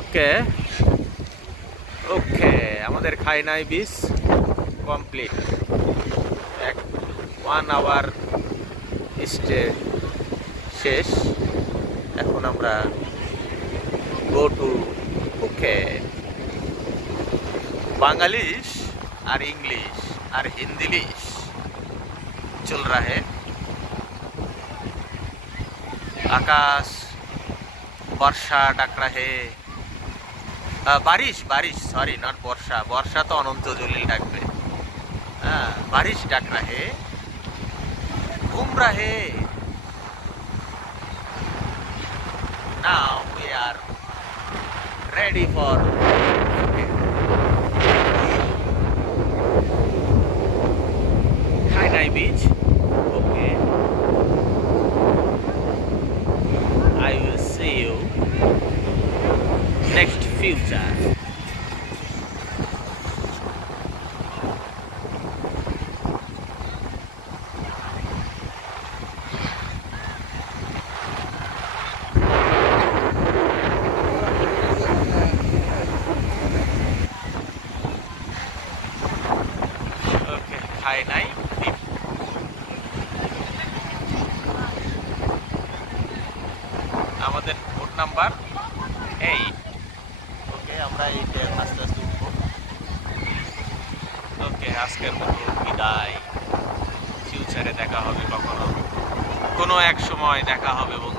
ওকে ওকে, আমাদের খাইনাই beach complete. 1 hour stay শেষ। এখন আমরা গো টু ফুকেট। बांग्लिश और इंग्लिश और हिंदीलिश चल रहा है। आकाश वर्षा डाक रहा है, बारिश बारिश सॉरी नॉट वर्षा, वर्षा तो अनंत जलिल डाकबे। बारिश डाक रहा है, घूम रहा है। Now we are ready for Kainai Beach. Okay. I will see you next future. Okay, Kainai. আমাদের বোট নাম্বার 8। ওকে, আমরা এইটে আস্তে আস্তে উঠবো। ওকে, আজকের মতো বিদায়। ফিউচারে দেখা হবে, কখনো কোনো এক সময় দেখা হবে বন্ধু।